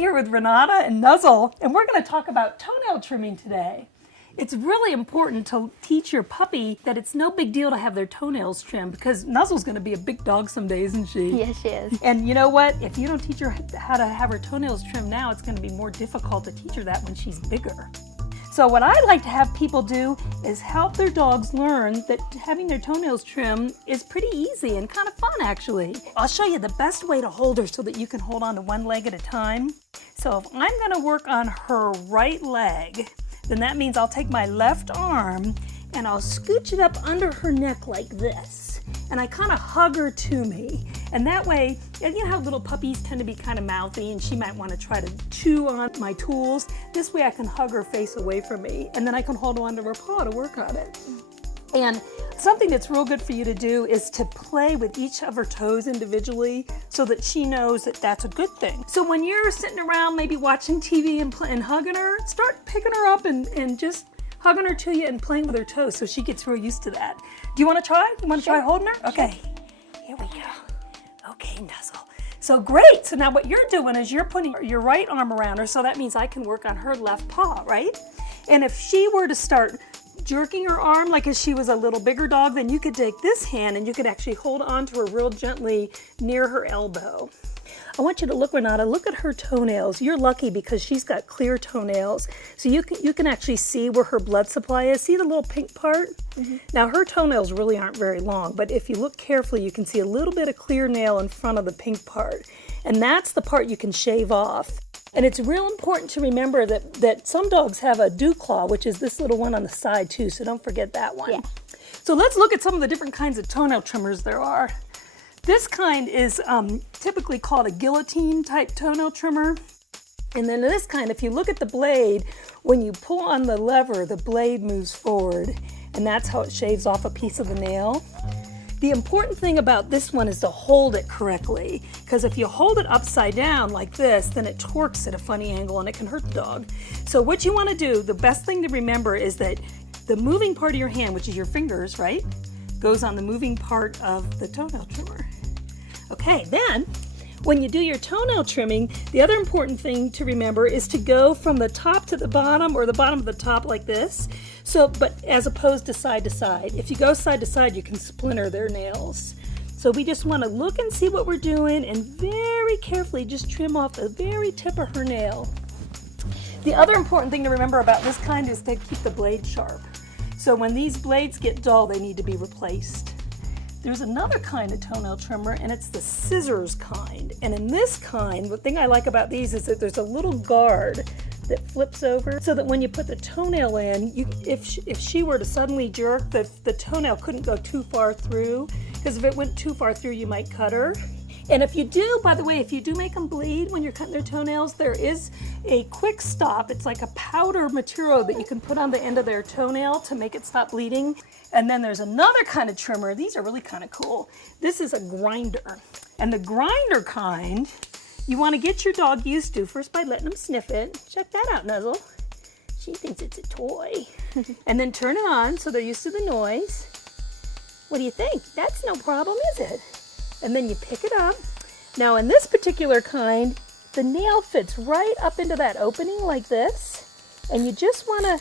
here with Renata and Nuzzle, and we're going to talk about toenail trimming today. It's really important to teach your puppy that it's no big deal to have their toenails trimmed, because Nuzzle's going to be a big dog someday, isn't she? Yes, she is. And you know what? If you don't teach her how to have her toenails trimmed now, it's going to be more difficult to teach her that when she's bigger. So what I like to have people do is help their dogs learn that having their toenails trimmed is pretty easy and kind of fun, actually. I'll show you the best way to hold her so that you can hold on to one leg at a time. So if I'm going to work on her right leg, then that means I'll take my left arm and I'll scooch it up under her neck like this. And I kind of hug her to me. And that way, you know how little puppies tend to be kind of mouthy and she might want to try to chew on my tools? This way I can hug her face away from me, and then I can hold on to her paw to work on it. And something that's real good for you to do is to play with each of her toes individually so that she knows that that's a good thing. So when you're sitting around maybe watching TV and hugging her, start picking her up and just hugging her to you and playing with her toes so she gets real used to that. Do you want to try? You want to try holding her? Okay, here we go. Okay, Nuzzle. So great. So now what you're doing is you're putting your right arm around her, so that means I can work on her left paw, right? And if she were to start jerking her arm like if she was a little bigger dog, then you could take this hand and you could actually hold on to her real gently near her elbow. I want you to look, Renata, look at her toenails. You're lucky because she's got clear toenails. So you can actually see where her blood supply is. See the little pink part? Mm-hmm. Now her toenails really aren't very long, but if you look carefully, you can see a little bit of clear nail in front of the pink part. And that's the part you can shave off. And it's real important to remember that some dogs have a dew claw, which is this little one on the side too, so don't forget that one. Yeah. So let's look at some of the different kinds of toenail trimmers there are. This kind is typically called a guillotine type toenail trimmer. And then this kind, if you look at the blade, when you pull on the lever, the blade moves forward, and that's how it shaves off a piece of the nail. The important thing about this one is to hold it correctly, because if you hold it upside down like this, then it torques at a funny angle and it can hurt the dog. So what you want to do, the best thing to remember is that the moving part of your hand, which is your fingers, right, goes on the moving part of the toenail trimmer. Okay, then when you do your toenail trimming, the other important thing to remember is to go from the top to the bottom, or the bottom to the top like this. So, but as opposed to side to side. If you go side to side, you can splinter their nails. So we just want to look and see what we're doing and very carefully just trim off the very tip of her nail. The other important thing to remember about this kind is to keep the blade sharp. So when these blades get dull, they need to be replaced. There's another kind of toenail trimmer, and it's the scissors kind. And in this kind, the thing I like about these is that there's a little guard that flips over so that when you put the toenail in, if she were to suddenly jerk, the toenail couldn't go too far through, because if it went too far through, you might cut her. And if you do, by the way, if you do make them bleed when you're cutting their toenails, there is a quick stop. It's like a powder material that you can put on the end of their toenail to make it stop bleeding. And then there's another kind of trimmer. These are really kind of cool. This is a grinder. And the grinder kind, you want to get your dog used to first by letting them sniff it. Check that out, Nuzzle. She thinks it's a toy. And then turn it on so they're used to the noise. What do you think? That's no problem, is it? And then you pick it up. Now in this particular kind, the nail fits right up into that opening like this. And you just want to,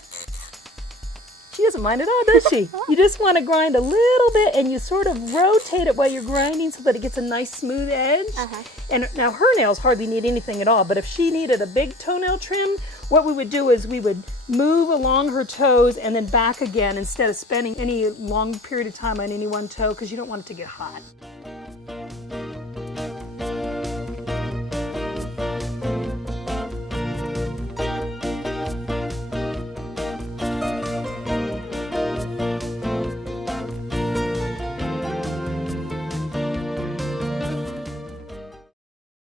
she doesn't mind at all, does she? You just want to grind a little bit, and you sort of rotate it while you're grinding so that it gets a nice smooth edge. And now her nails hardly need anything at all, but if she needed a big toenail trim, what we would do is we would move along her toes and then back again instead of spending any long period of time on any one toe, because you don't want it to get hot.